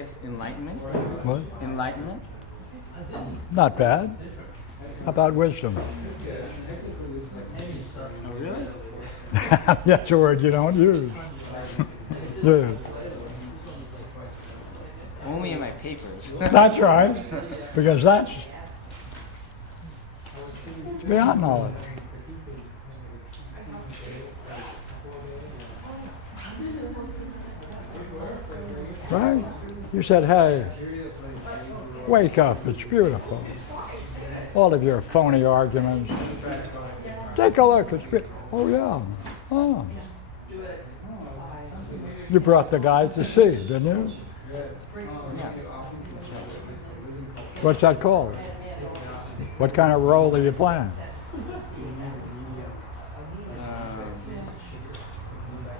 guess enlightenment. What? Enlightenment. Not bad. How about wisdom? Oh, really? That's a word you don't use. Yeah. Only in my papers. That's right, because that's beyond knowledge. Right? You said, hey, wake up, it's beautiful. All of your phony arguments. Take a look, it's beautiful. Oh, yeah. Oh. You brought the guy to see, didn't you? Yeah. What's that called? What kind of role are you playing?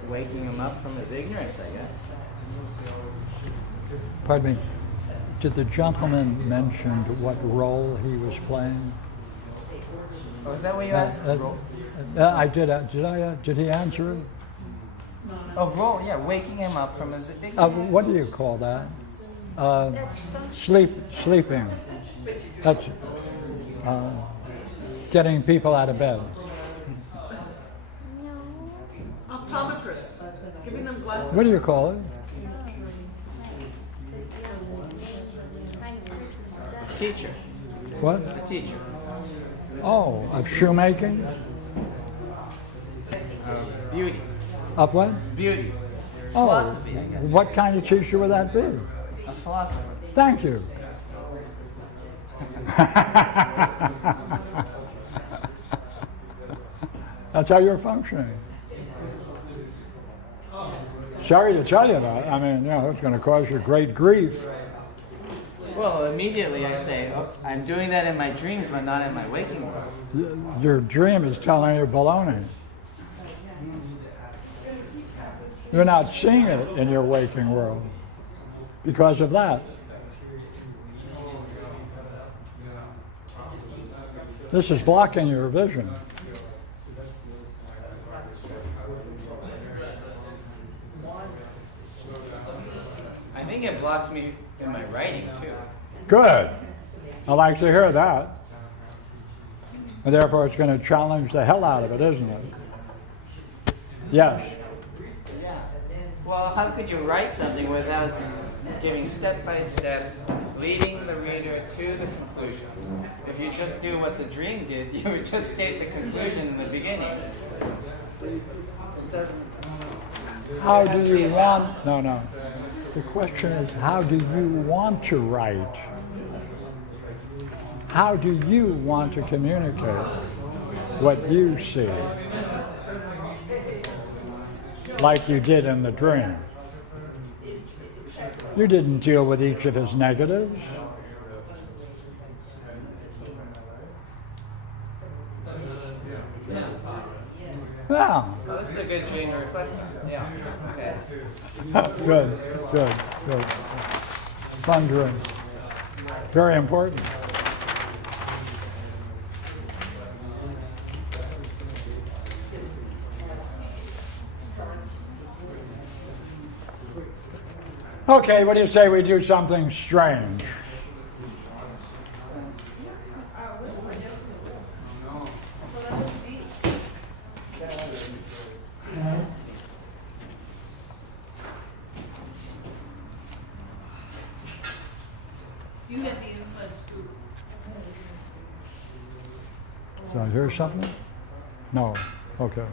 Waking him up from his ignorance, I guess. Pardon me. Did the gentleman mention what role he was playing? Oh, is that what you asked? Role? I did. Did he answer it? Oh, role, yeah, waking him up from his ignorance. What do you call that? Sleeping. That's getting people out of bed. Optometrist. Giving them glasses. What do you call it? Teacher. What? A teacher. Oh, of shoemaking? Beauty. Of what? Beauty. Oh, Philosophy, I guess. what kind of teacher would that be? A philosopher. Thank you. That's how you're functioning. Sorry to tell you that. I mean, it's going to cause you great grief. Well, immediately I say, oh, I'm doing that in my dreams, but not in my waking world. Your dream is telling you baloney. You're not seeing it in your waking world because of that. This is blocking your vision. I think it blocks me in my writing, too. Good. I like to hear that. And therefore, it's going to challenge the hell out of it, isn't it? Yes. Well, how could you write something without giving step by step, leading the reader to the conclusion? If you just do what the dream did, you would just state the conclusion in the beginning. It doesn't. How do you want? No. The question is, how do you want to write? How do you want to communicate what you see? Like you did in the dream. You didn't deal with each of his negatives. Yeah. Oh, this is a good dream to reflect on. Yeah. Okay. Good. Fun dream. Very important. Okay, what do you say we do something strange? You had the inside scoop. Did I hear something? No. Okay.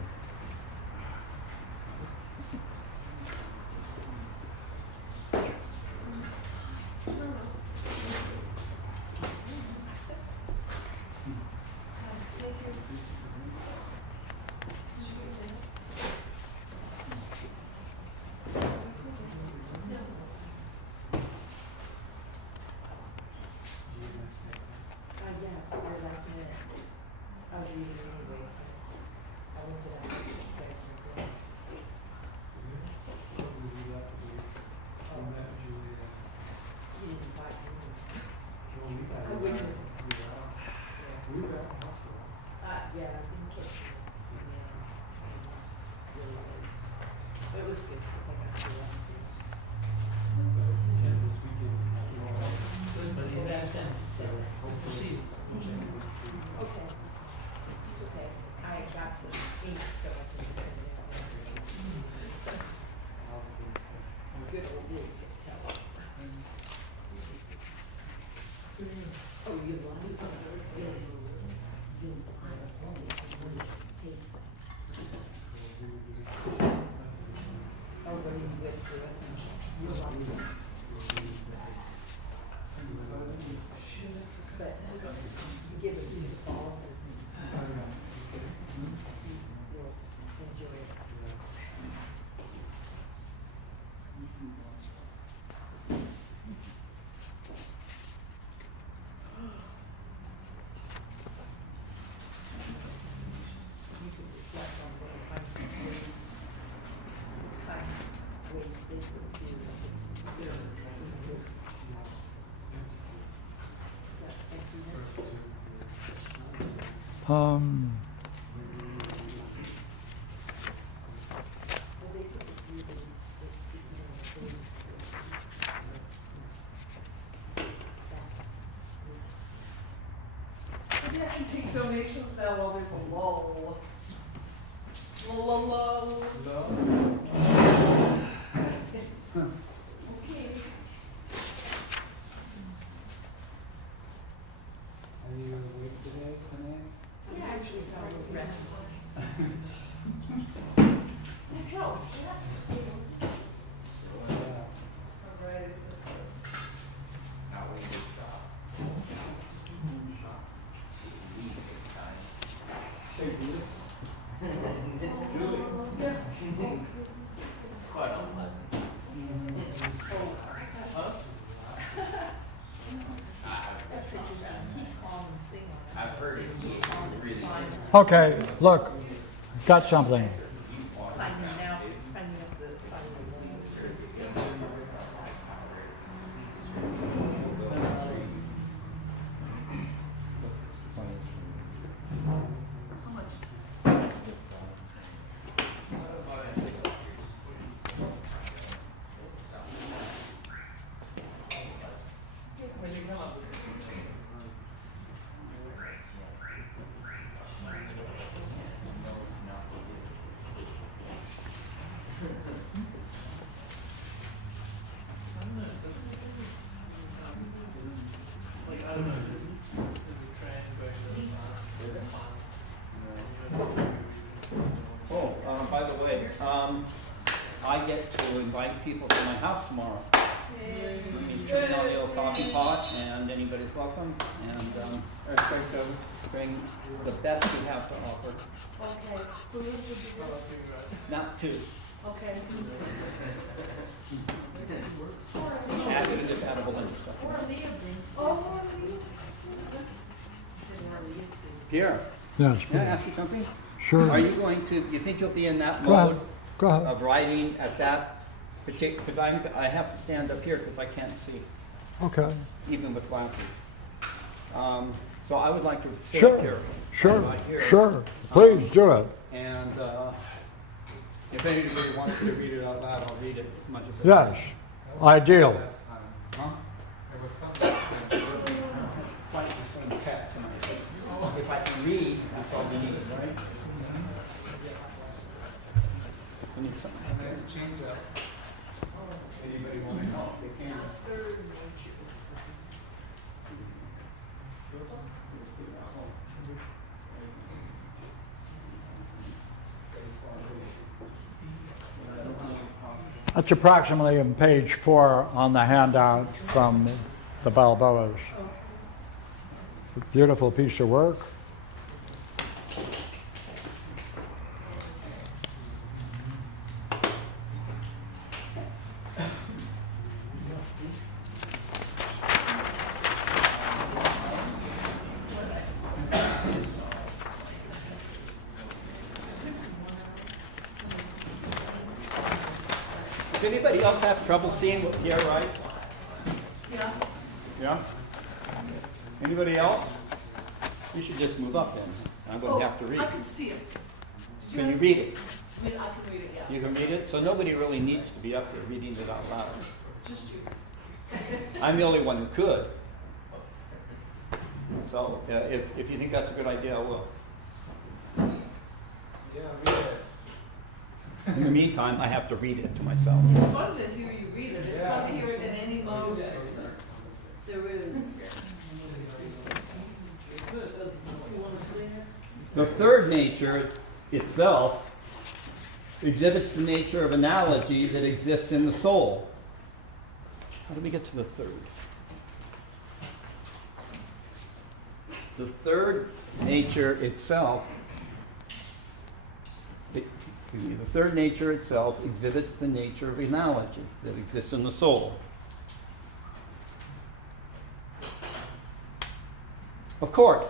Um, Maybe I can take donations now while there's a lull. Lull. Okay. Are you awake today, Renee? Yeah, actually, time to rest. It helps. All right. Hey, Bruce. Yeah. It's quite unpleasant. Huh? I've heard it really. okay, look, got something. How much? Oh, by the way, I get to invite people to my house tomorrow. Turn on the old coffee pot, and anybody's welcome. And bring the best you have to offer. Okay. Who is it? Not two. Okay. Additive, edible, and stuff. Oh, Pierre, Yes, can I ask you something? sure. Are you going to? You think you'll be in that Go ahead. mode Go ahead. of writing at that particular? Because I have to stand up here because I can't see, Okay. even with glasses. So I would like to sit Sure. up here. Sure. Right here. Sure. Please do it. And if anybody wants me to read it out loud, I'll read it as much as Yes. Ideal. Huh? Quite the same text. If I can read, that's all we need, right? We need something. Anybody want to help? They can. That's approximately on page 4 on the handout from the Balboas. Beautiful piece of work. Does anybody else have trouble seeing what Pierre writes? yeah. Yeah? Anybody else? You should just move up then. I'm going to have to read. I can see it. Can you read it? Yeah, I can read it, yeah. You can read it? So nobody really needs to be up here reading it out loud. Just you. I'm the only one who could. So if you think that's a good idea, I will. Yeah, read it. In the meantime, I have to read it to myself. It's fun to hear you read it. It's fun to hear it in any mode there is. You want to sing it? The third nature itself exhibits the nature of analogy that exists in the soul. How do we get to the third? The third nature itself, the third nature itself exhibits the nature of analogy that exists in the soul. Of course,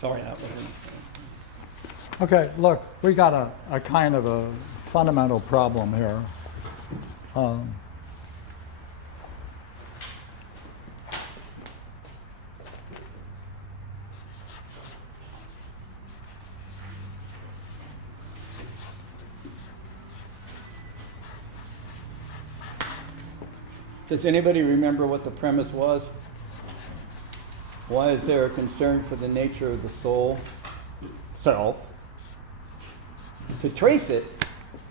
sorry, that wasn't. Okay, look, we got a kind of a fundamental problem here. Um, Does anybody remember what the premise was? Why is there a concern for the nature of the soul, self, to trace it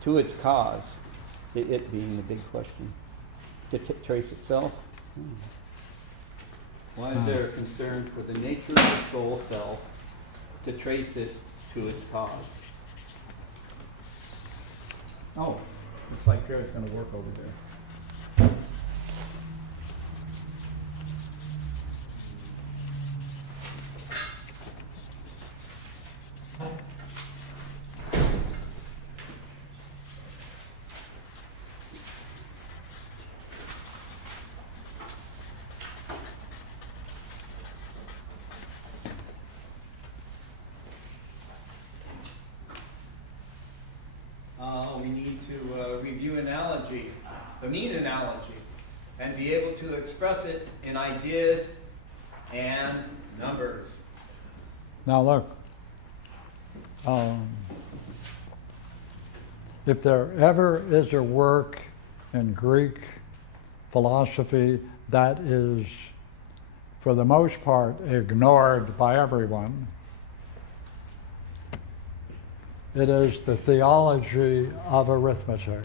to its cause? It being the big question. To trace itself? Why is there a concern for the nature of the soul self to trace it to its cause? Oh, looks like Jerry's going to work over there. We need to review analogy, the neat analogy, and be able to express it in ideas and numbers. Now look, if there ever is a work in Greek philosophy that is, for the most part, ignored by everyone, it is the theology of arithmetic.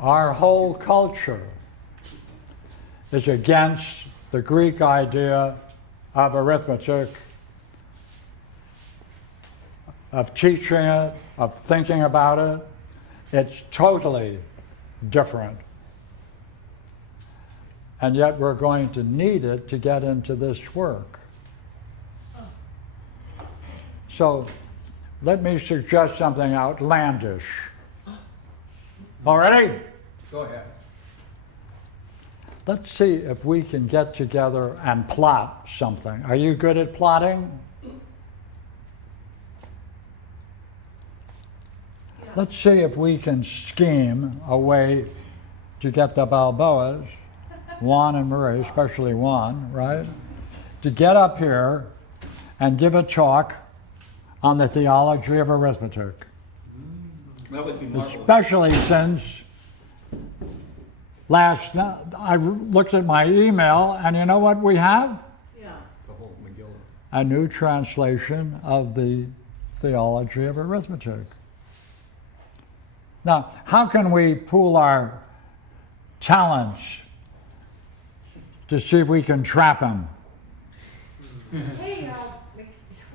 Our whole culture is against the Greek idea of arithmetic, of teaching it, of thinking about it. It's totally different. And yet we're going to need it to get into this work. So let me suggest something outlandish. All ready? Go ahead. Let's see if we can get together and plot something. Are you good at plotting? Let's see if we can scheme a way to get the Balboas, Juan and Marie, especially Juan, right, to get up here and give a talk on the theology of arithmetic. That would be marvelous. Especially since last night I looked at my email, and you know what we have? Yeah. The whole Megillah. A new translation of the theology of arithmetic. Now, how can we pool our talents to see if we can trap him? Hey,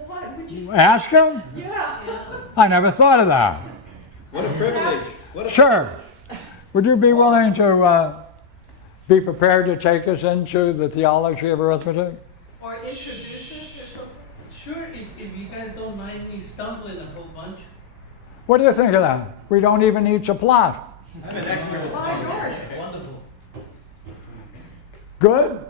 what would you? Ask him? Yeah. I never thought of that. What a privilege. What a Sure. Would you be willing to be prepared to take us into the theology of arithmetic? Or introduce it or something. Sure, if you guys don't mind me stumbling a whole bunch. What do you think of that? We don't even need to plot. I'm an expert. By George. Wonderful. Good?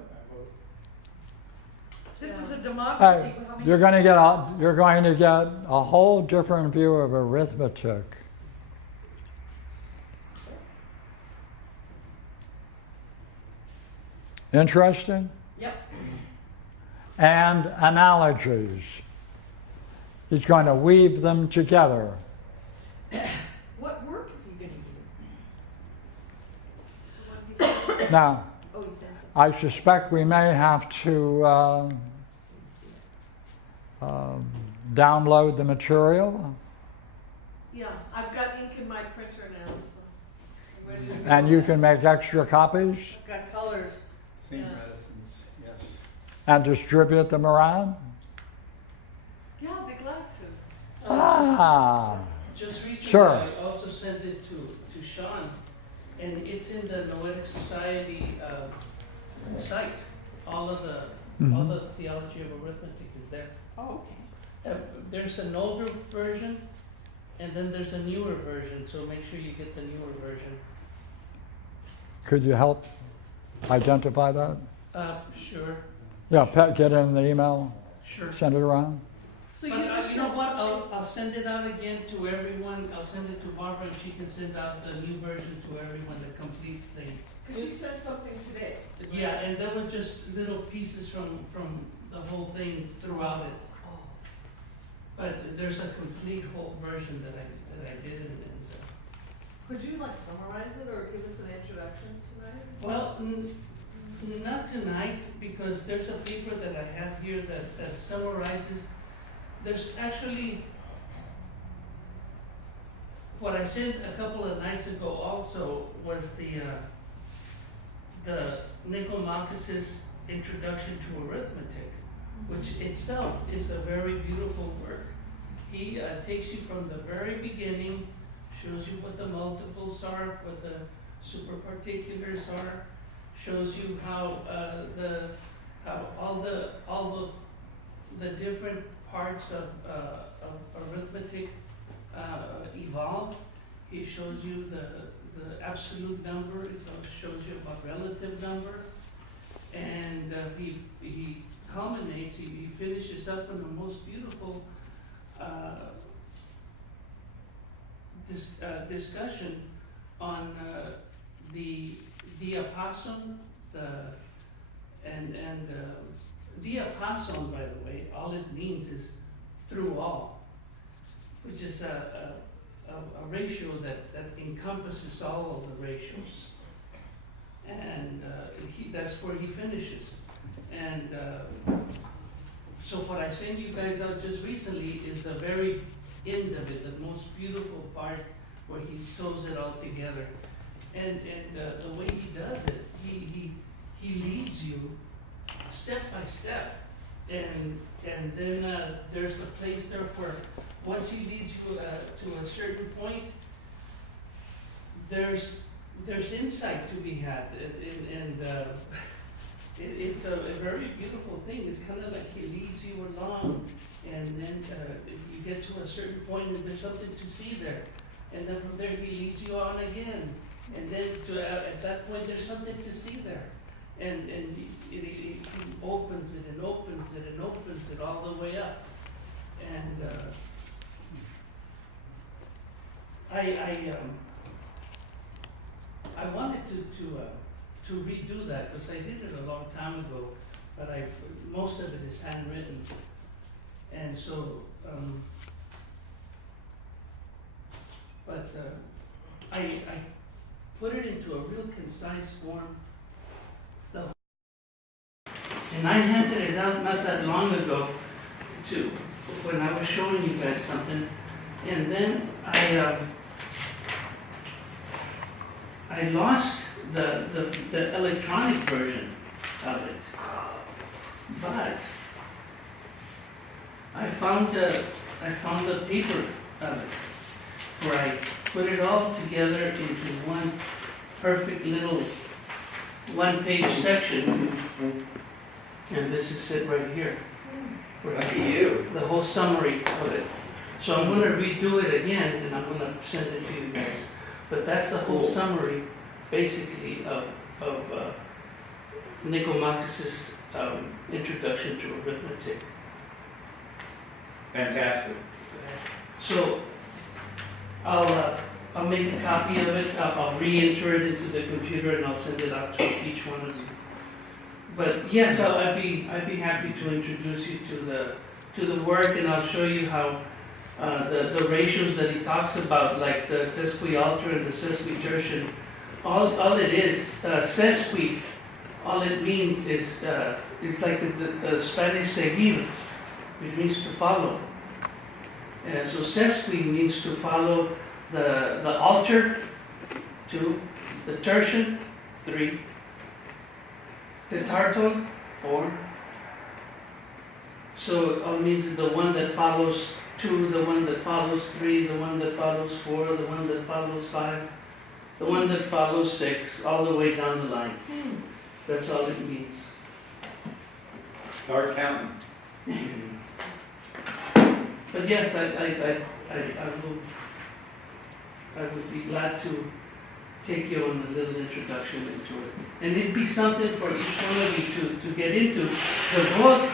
This is a democracy. You're going to get a whole different view of arithmetic. Interesting? Yep. And analogies. He's going to weave them together. What work is he going to use? Now, Oh, he sends it. I suspect we may have to download the material, Yeah, I've got ink in my printer now, so. Where did it go? and you can make extra copies I've got colors. Saint Yeah. Medicines, yes. and distribute them around. Yeah, I'll be glad to. Ah, Just recently, Sure. I also sent it to Sean, and it's in the Noetic Society site. All the theology of arithmetic is there. Oh, okay. There's an older version, and then there's a newer version, so make sure you get the newer version. Could you help identify that? Sure, Yeah, Pat, get it in the email, sure. send it around. So you But just you know said what, something- I'll send it out again to everyone, I'll send it to Barbara, and she can send out the new version to everyone, the complete thing. Cause she said something today. Yeah, and there were just little pieces from the whole thing throughout it. But there's a complete whole version that I did, and Could you like summarize it or give us an introduction tonight? well, not tonight, because there's a paper that I have here that summarizes. There's actually, what I sent a couple of nights ago also was the Nicomakis' Introduction to Arithmetic, which itself is a very beautiful work. He takes you from the very beginning, shows you what the multiples are, what the superparticulars are, shows you how all the different parts of arithmetic evolve. He shows you the absolute number. It also shows you about relative number, and he culminates. He finishes up in the most beautiful discussion on the diapason, diapason, by the way, all it means is through all, which is a ratio that encompasses all of the ratios. And that's where he finishes. And so what I sent you guys out just recently is the very end of it, the most beautiful part where he sews it all together. And the way he does it, he leads you step by step. And then there's a place there where once he leads you to a certain point, there's insight to be had, and it's a very beautiful thing. It's kind of like he leads you along, and then you get to a certain point and there's something to see there, and then from there he leads you on again, and then at that point there's something to see there, and he opens it and opens it and opens it all the way up, and I wanted to redo that because I did it a long time ago, but most of it is handwritten, and so I put it into a real concise form. And I handed it out not that long ago to when I was showing you guys something, and then I lost the electronic version of it, but I found the paper of it where I put it all together into one perfect little one-page section, and this is it right here. Lucky you. The whole summary of it. So I'm going to redo it again, and I'm going to send it to you guys. But that's the whole summary, basically, of Nicomakis' Introduction to Arithmetic. Fantastic. So I'll make a copy of it. I'll re-enter it into the computer, and I'll send it out to each one of you. But yes, I'd be happy to introduce you to the work, and I'll show you how the ratios that he talks about, like the sesquialter and the sesquitertian, all it is, sesqui, all it means is it's like the Spanish seguir, which means to follow. So sesqui means to follow the alter, 2, the tertian, 3, the tarton, 4. So it all means the one that follows 2, the one that follows 3, the one that follows 4, the one that follows 5, the one that follows 6, all the way down the line. That's all it means. Start counting. But yes, I will I would be glad to take you on a little introduction into it. And it'd be something for each one of you to get into. The book,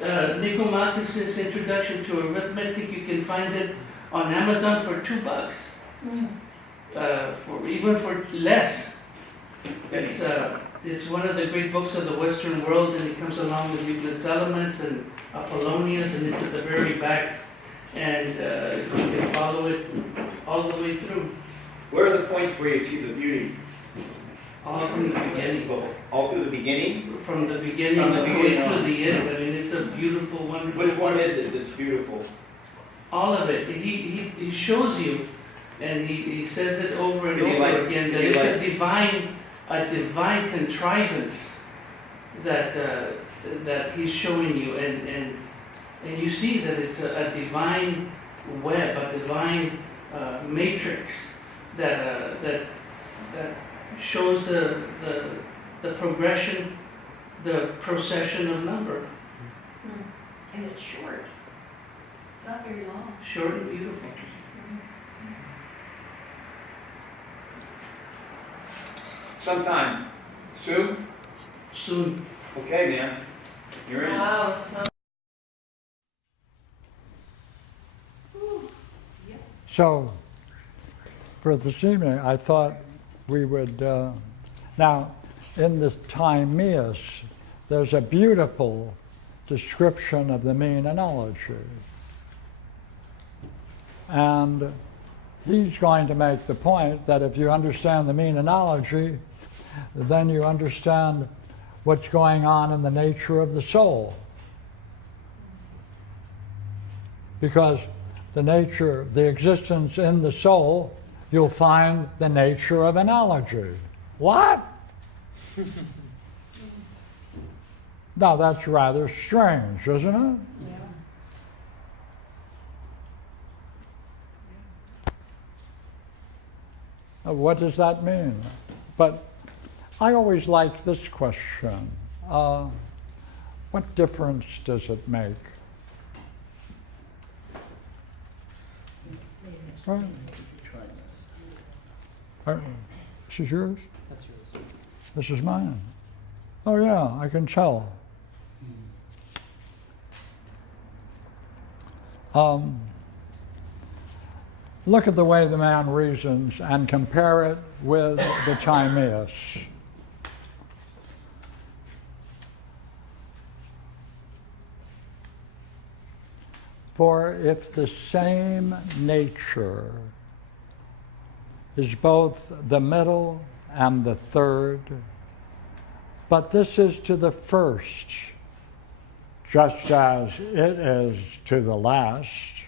Nicomakis' Introduction to Arithmetic, you can find it on Amazon for $2. Even for less. It's one of the great books of the Western world, and it comes along with Euclid's Elements and Apollonius, and it's at the very back. And you can follow it all the way through. Where are the points where you see the beauty? All from the beginning. All through the beginning? From the beginning From the all the way beginning to on. the end. I mean, it's a beautiful, wonderful. Which one is it that's beautiful? All of it. He shows you, and he says it over and Did he over like- again, that did he it's a divine contrivance that he's showing you, and you see that it's a divine web, a divine matrix that shows the progression, the procession of number. And it's short. It's not very long. Short and beautiful. Sometime. Sue? Soon. Okay, man. You're in. Wow, it's not. So, for this evening, I thought we would, now, in the Timaeus, there's a beautiful description of the mean analogy. And he's going to make the point that if you understand the mean analogy, then you understand what's going on in the nature of the soul. Because the existence in the soul, you'll find the nature of analogy. What? Now that's rather strange, isn't it? What does that mean? But I always like this question. What difference does it make? Right. This is yours? That's yours. This is mine. Oh yeah, I can tell. Look at the way the man reasons and compare it with the Timaeus. For if the same nature is both the middle and the third, but this is to the first, just as it is to the last,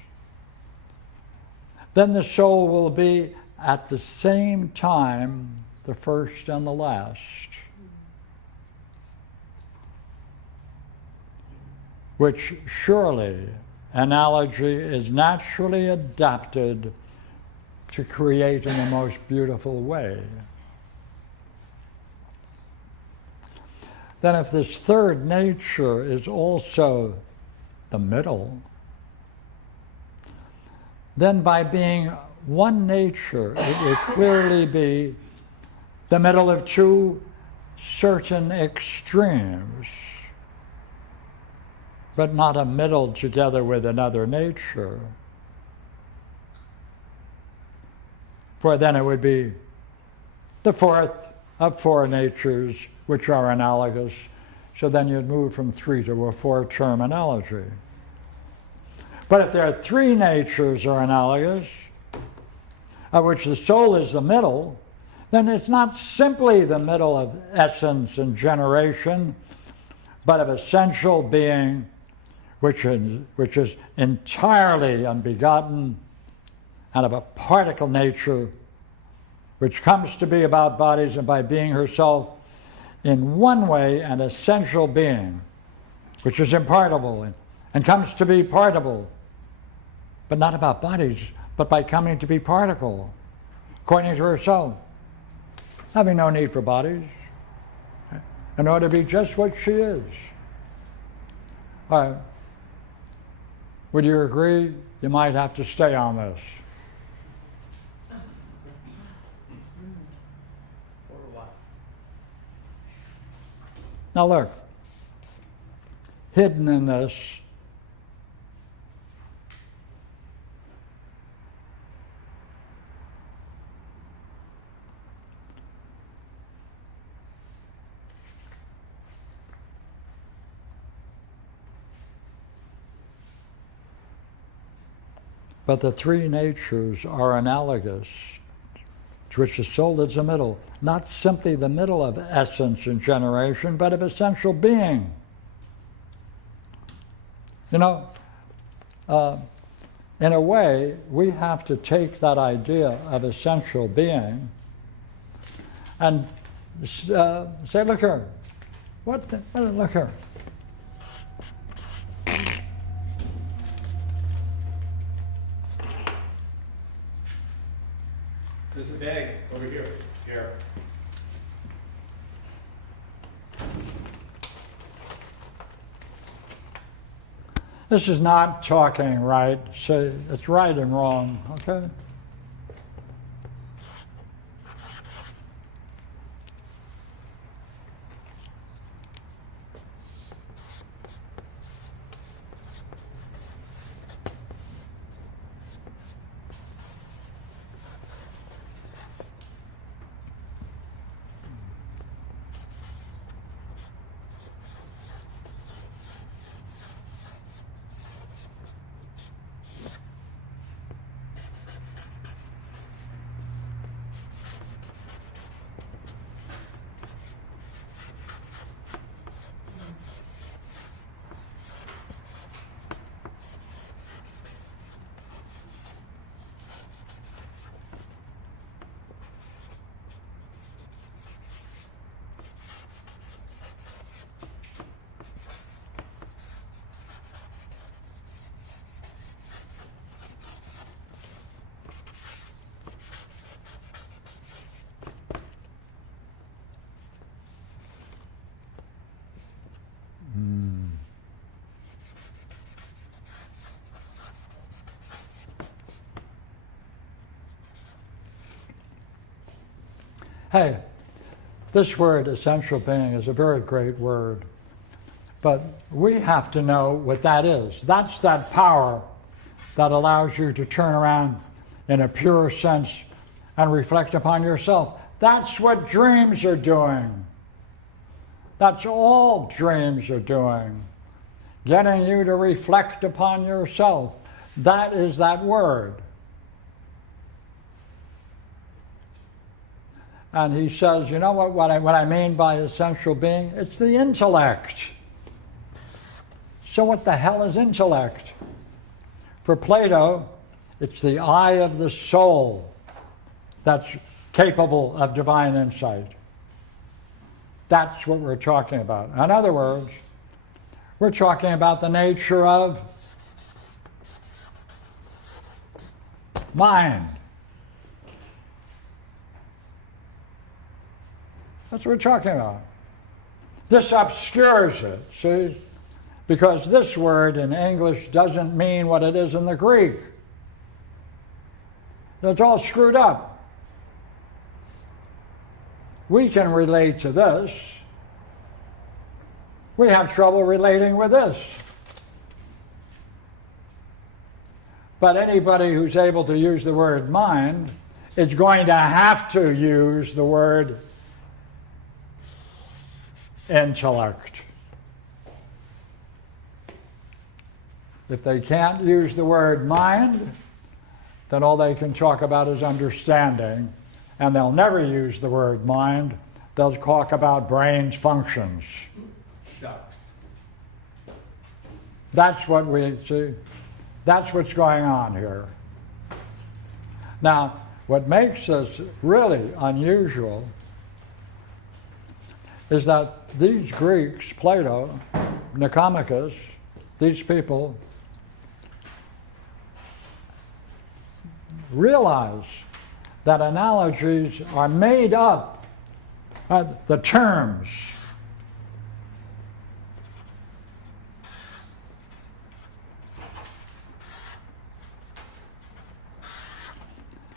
then the soul will be at the same time the first and the last. Which surely analogy is naturally adapted to create in the most beautiful way. Then if this third nature is also the middle, then by being one nature, it will clearly be the middle of two certain extremes, but not a middle together with another nature. For then it would be the fourth of four natures which are analogous, so then you'd move from three to a four-term analogy. But if there are three natures are analogous, of which the soul is the middle, then it's not simply the middle of essence and generation, but of essential being, which is entirely unbegotten, and of a particle nature, which comes to be about bodies and by being herself in one way an essential being, which is impartible and comes to be partible, but not about bodies, but by coming to be particle, according to herself, having no need for bodies, in order to be just what she is. All right. Would you agree you might have to stay on this? Now look, hidden in this but the three natures are analogous, to which the soul is the middle, not simply the middle of essence and generation, but of essential being. You know, in a way, we have to take that idea of essential being and say, look here, look here. There's a bag over here. Here. This is not talking right. So it's right and wrong, okay? Hey, this word essential being is a very great word, but we have to know what that is. That's that power that allows you to turn around in a pure sense and reflect upon yourself. That's what dreams are doing. That's all dreams are doing. Getting you to reflect upon yourself. That is that word. And he says, you know what I mean by essential being? It's the intellect. So what the hell is intellect? For Plato, it's the eye of the soul that's capable of divine insight. That's what we're talking about. In other words, we're talking about the nature of mind. That's what we're talking about. This obscures it, see? Because this word in English doesn't mean what it is in the Greek. It's all screwed up. We can relate to this. We have trouble relating with this. But anybody who's able to use the word mind is going to have to use the word intellect. If they can't use the word mind, then all they can talk about is understanding, and they'll never use the word mind. They'll talk about brain's functions. Shucks. That's what we see. That's what's going on here. Now, what makes this really unusual is that these Greeks, Plato, Nicomachus, these people realize that analogies are made up, the terms.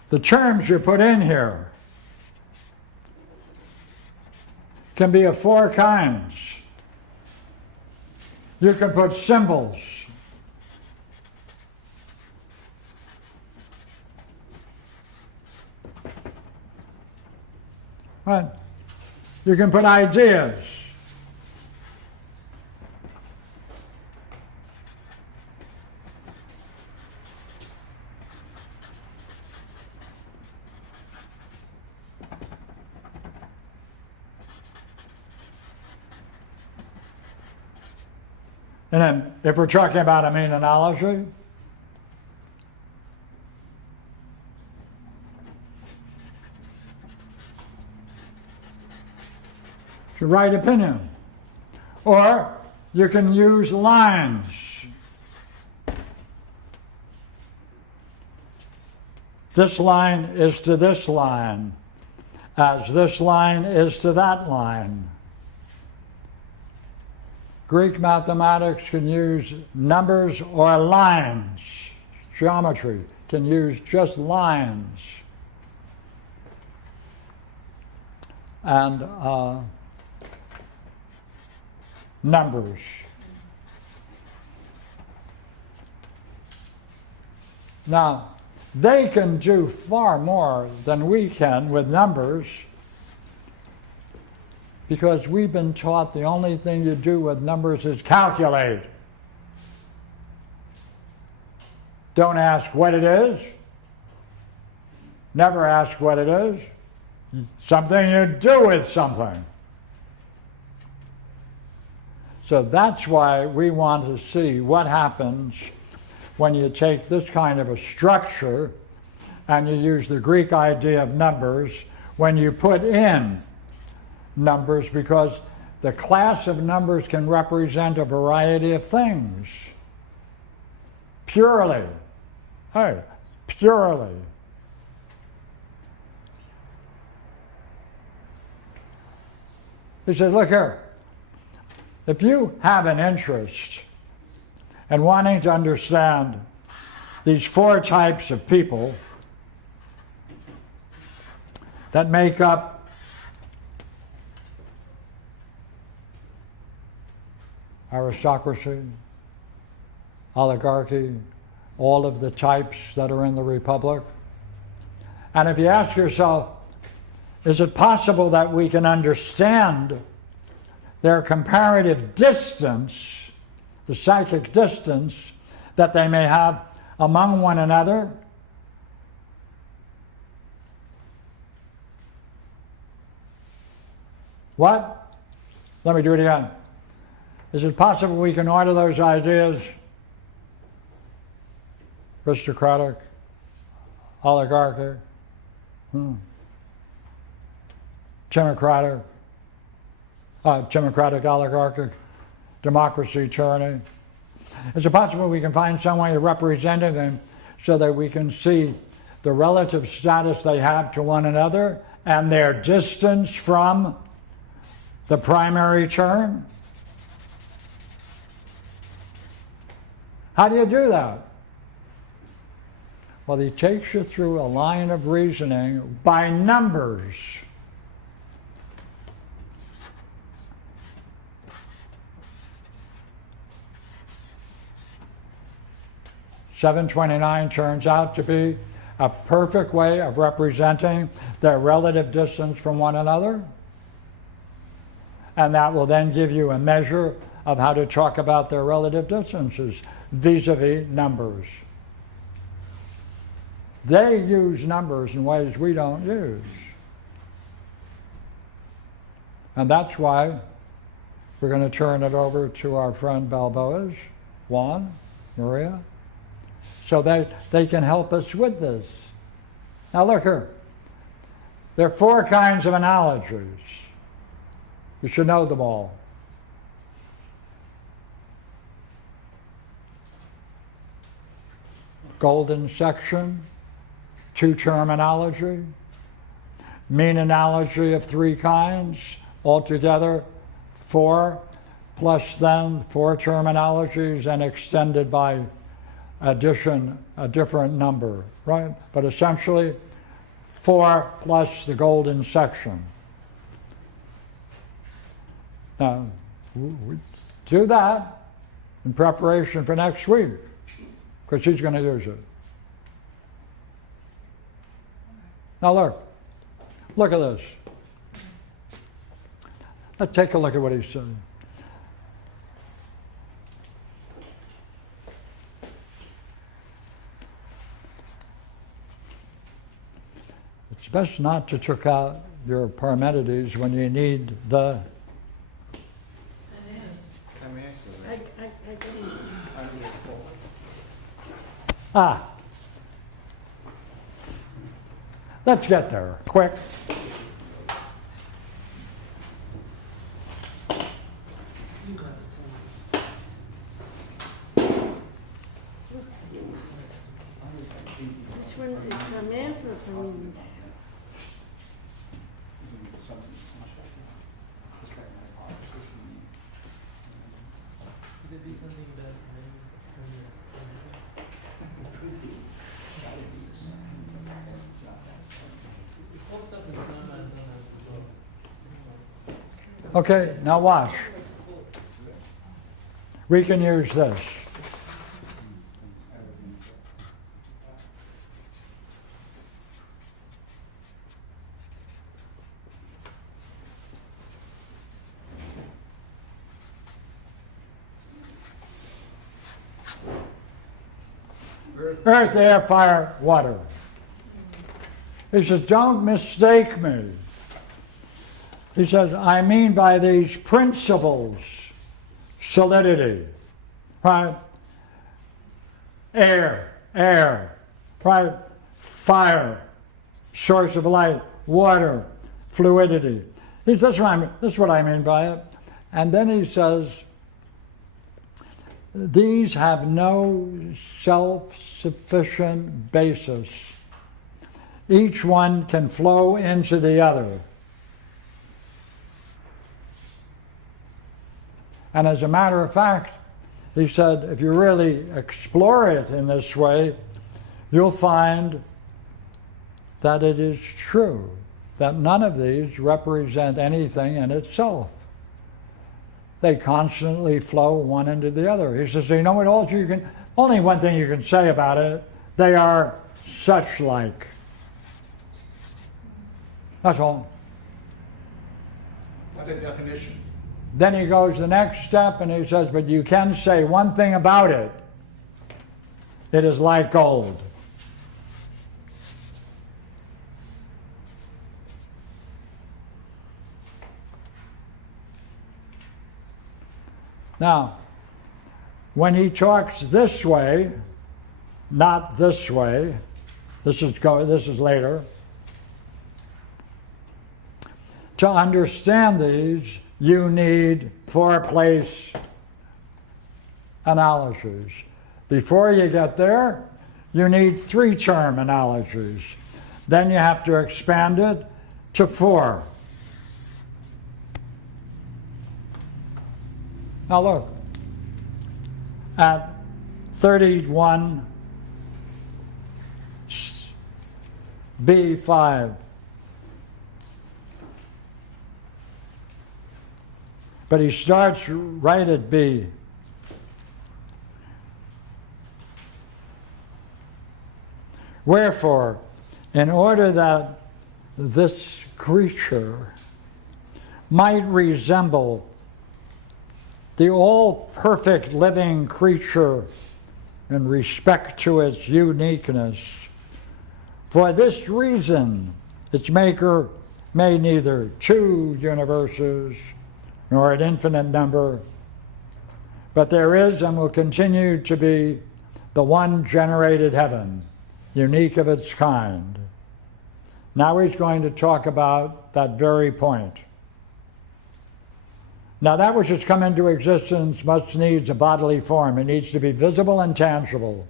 The terms you put in here can be of four kinds. You can put symbols. Right? You can put ideas. And then, if we're talking about a mean analogy, to right opinion. Or you can use lines. This line is to this line, as this line is to that line. Greek mathematics can use numbers or lines. Geometry can use just lines. And numbers. Now, they can do far more than we can with numbers, because we've been taught the only thing you do with numbers is calculate. Don't ask what it is. Never ask what it is. Something you do with something. So that's why we want to see what happens when you take this kind of a structure and you use the Greek idea of numbers when you put in numbers, because the class of numbers can represent a variety of things. Purely. Hey, purely. He says, look here. If you have an interest in wanting to understand these 4 types of people that make up aristocracy, oligarchy, all of the types that are in the Republic, and if you ask yourself, is it possible that we can understand their comparative distance, the psychic distance that they may have among one another? What? Let me do it again. Is it possible we can order those ideas? Aristocratic, oligarchic, democratic, oligarchic, democracy, tyranny. Is it possible we can find some way of representing them so that we can see the relative status they have to one another and their distance from the primary term? How do you do that? Well, he takes you through a line of reasoning by numbers. $7.29 turns out to be a perfect way of representing their relative distance from one another. And that will then give you a measure of how to talk about their relative distances vis-a-vis numbers. They use numbers in ways we don't use. And that's why we're going to turn it over to our friend Balboas, Juan, Maria, so they can help us with this. Now look here. There are 4 kinds of analogies. You should know them all. Golden section, 2-term analogy, mean analogy of 3 kinds, altogether 4, plus then 4-term analogies and extended by addition, a different number, right? But essentially 4 plus the golden section. Now, we do that, in preparation for next week, because she's going to use it. Now look at this. Let's take a look at what he said. It's best not to check out your Parmenides when you need the. Come here, Susan. I didn't. Ah. Let's get there, quick. Which one is the mass or Parmenides? Could there be something about names that all stuff is done as well. Okay, now watch. We can use this. Earth, air, fire, water. He says, don't mistake me. He says, I mean by these principles, solidity, right? Air, right? Fire, source of light, water, fluidity. This is what I mean by it. And then he says, these have no self-sufficient basis. Each one can flow into the other. And as a matter of fact, he said, if you really explore it in this way, you'll find that it is true, that none of these represent anything in itself. They constantly flow one into the other. He says, you know what, only one thing you can say about it, they are such like. That's all. What the definition? Then he goes the next step and he says, but you can say one thing about it. It is like gold. Now, when he talks this way, not this way, this is later. To understand these, you need four-place analogies. Before you get there, you need three-term analogies. Then you have to expand it to four. Now look, at 31b5, but he starts right at B. Wherefore, in order that this creature might resemble the all-perfect living creature in respect to its uniqueness, for this reason its maker made neither two universes nor an infinite number, but there is and will continue to be the one generated heaven, unique of its kind. Now he's going to talk about that very point. Now that which has come into existence must needs a bodily form. It needs to be visible and tangible.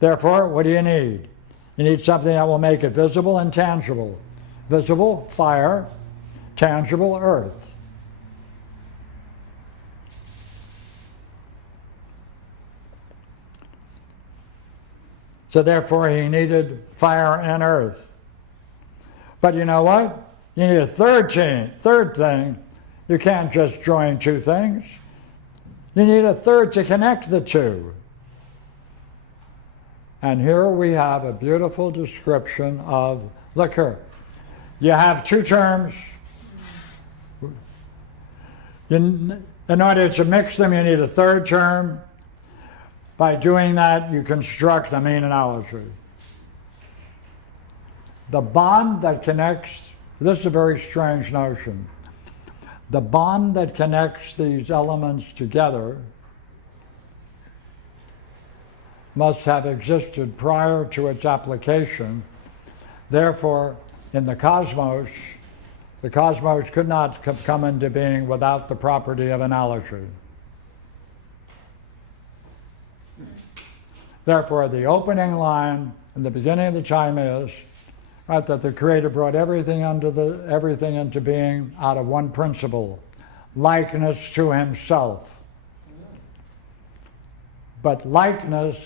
Therefore, what do you need? You need something that will make it visible and tangible. Visible, fire; tangible, earth. So therefore he needed fire and earth. But you know what? You need a third thing. You can't just join two things. You need a third to connect the two. And here we have a beautiful description of, look here, you have two terms. In order to mix them, you need a third term. By doing that, you construct a mean analogy. The bond that connects, this is a very strange notion. The bond that connects these elements together must have existed prior to its application. Therefore, in the cosmos could not come into being without the property of analogy. Therefore, the opening line in the beginning of the chime is right, that the Creator brought everything into being out of one principle, likeness to Himself. But likeness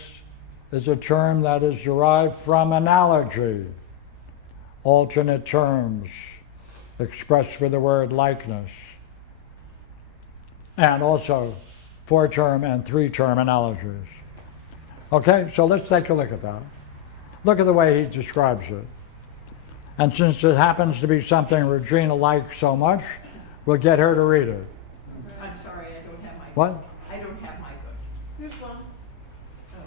is a term that is derived from analogy, alternate terms expressed with the word likeness, and also 4-term and 3-term analogies. Okay, so let's take a look at that. Look at the way he describes it. And since it happens to be something Regina likes so much, we'll get her to read it. I'm sorry, I don't have my. What? I don't have my book. Here's one. Oh.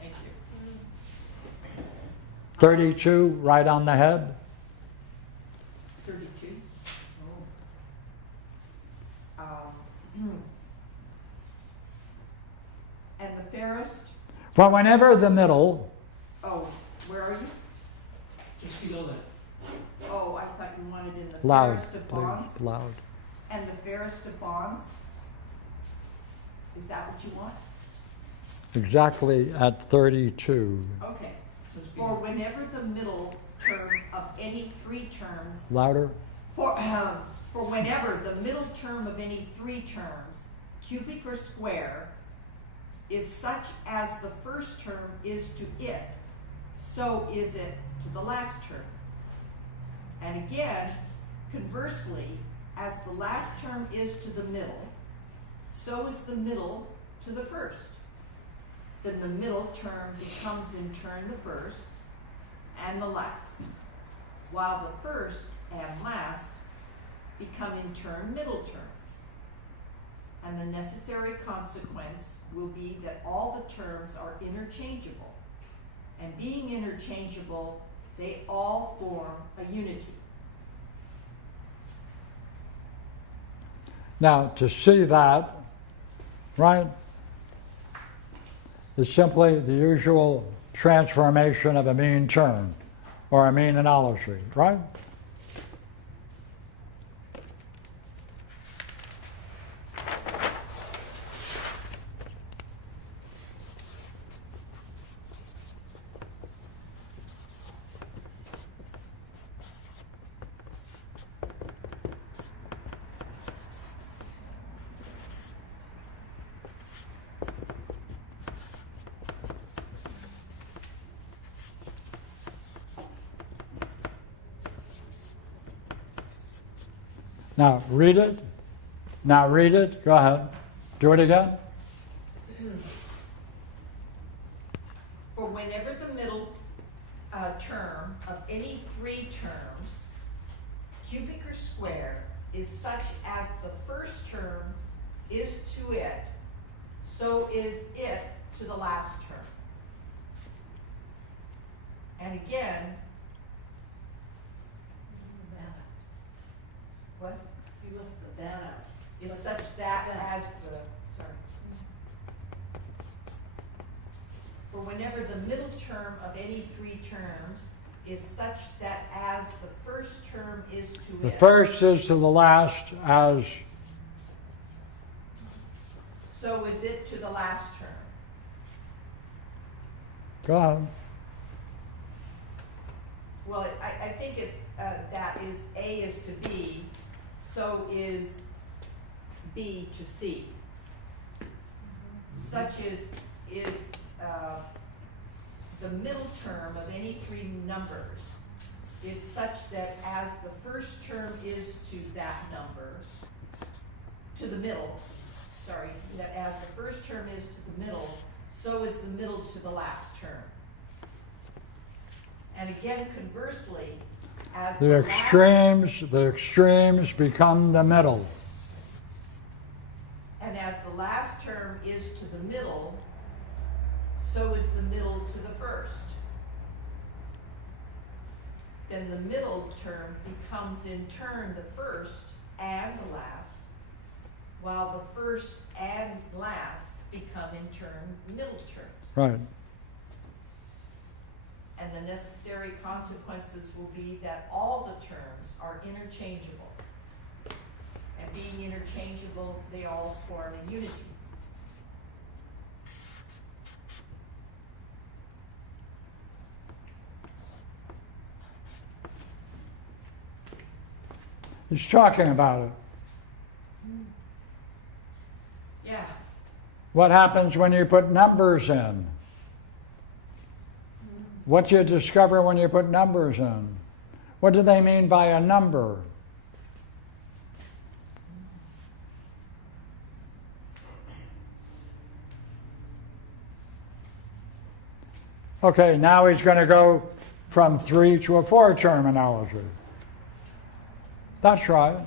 Thank you. 32, right on the head. 32. Oh. And the fairest. For whenever the middle, Oh, where are you? Just below that. Oh, I thought you wanted in the loud, fairest of bonds. please, loud. And the fairest of bonds? Is that what you want? Exactly at 32. Okay. Just For below. whenever the middle term of any 3 terms, Louder. for whenever the middle term of any 3 terms, cubic or square, is such as the first term is to it, so is it to the last term. And again, conversely, as the last term is to the middle, so is the middle to the first. Then the middle term becomes in turn the first and the last, while the first and last become in turn middle terms. And the necessary consequence will be that all the terms are interchangeable. And being interchangeable, they all form a unity. Now, to see that, right, is simply the usual transformation of a mean term or a mean analogy, right? Now read it. Now read it. Go ahead. Do it again. For whenever the middle term of any 3 terms, cubic or square, is such as the first term is to it, so is it to the last term. And again, what? You left the that out. Is such that as the, sorry. For whenever the middle term of any 3 terms is such that as the first term is to The it. first is to the last as, So is it to the last term. go ahead. Well, I think it's, that is A is to B, so is B to C. Such is the middle term of any 3 numbers is such that as the first term is to that number, to the middle, sorry, that as the first term is to the middle, so is the middle to the last term. And again, conversely, as The extremes become the middle. and as the last term is to the middle, so is the middle to the first. Then the middle term becomes in turn the first and the last, while the first and last become in turn middle terms. Right. And the necessary consequences will be that all the terms are interchangeable. And being interchangeable, they all form a unity. He's talking about it. Yeah. What happens when you put numbers in? What do you discover when you put numbers in? What do they mean by a number? Okay, now he's going to go from 3 to a 4-term analogy. That's right.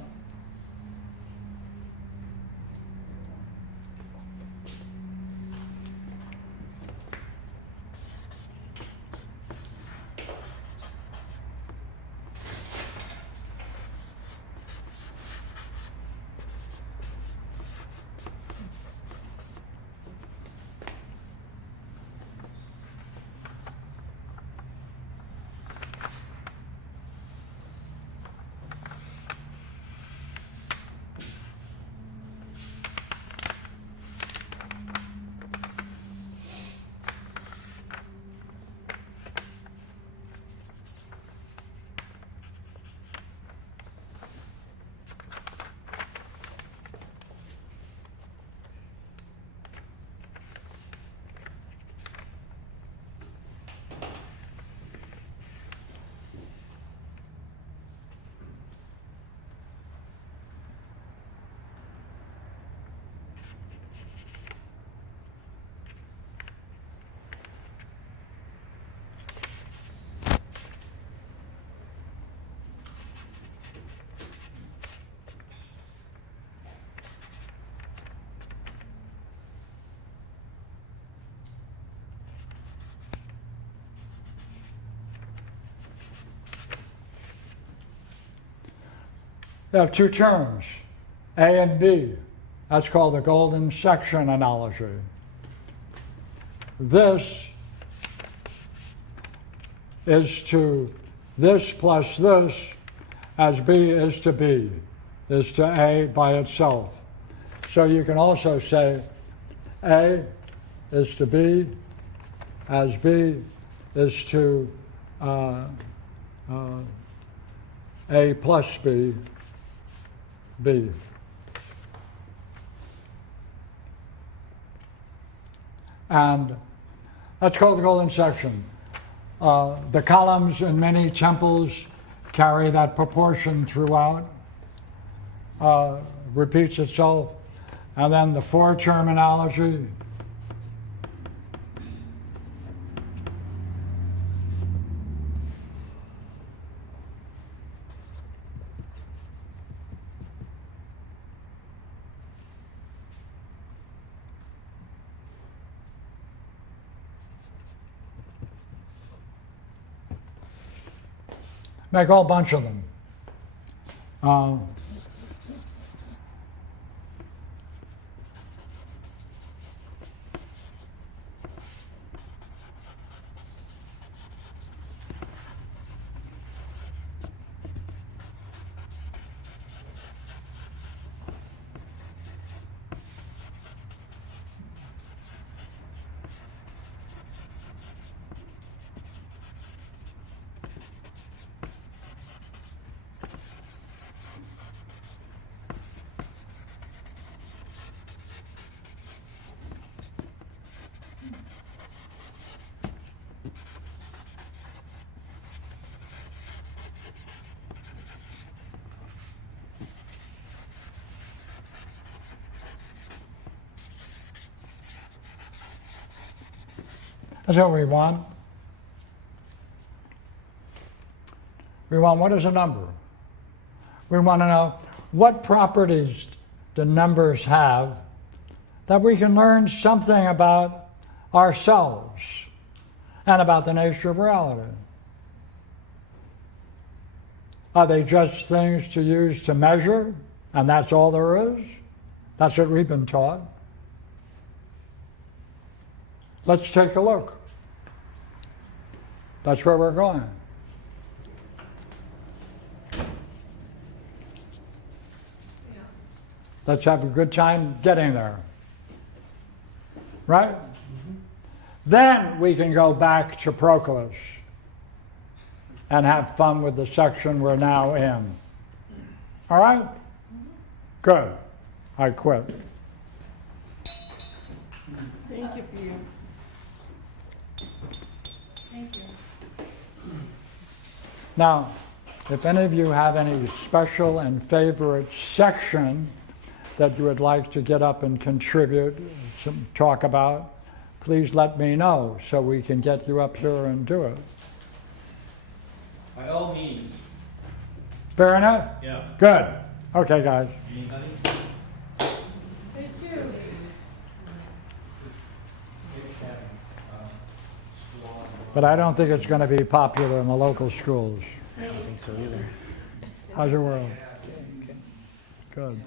You have 2 terms, A and B. That's called the golden section analogy. This is to this plus this as B is to B, is to A by itself. So you can also say A is to B as B is to A plus B, B. And that's called the golden section. The columns in many temples carry that proportion throughout, repeats itself. And then the 4-term analogy. Make a whole bunch of them. That's what we want. We want, what is a number? We want to know what properties do numbers have that we can learn something about ourselves and about the nature of reality. Are they just things to use to measure, and that's all there is? That's what we've been taught. Let's take a look. That's where we're going. Let's have a good time getting there. Right? Then we can go back to Proclus and have fun with the section we're now in. All right? Good. I quit. Thank you for your. Thank you. Now, if any of you have any special and favorite section that you would like to get up and contribute, talk about, please let me know so we can get you up here and do it. By all means. Fair enough? Yeah. Good. Okay, guys. Anybody? Thank you. But I don't think it's going to be popular in the local schools. I don't think so either. How's your world? Good.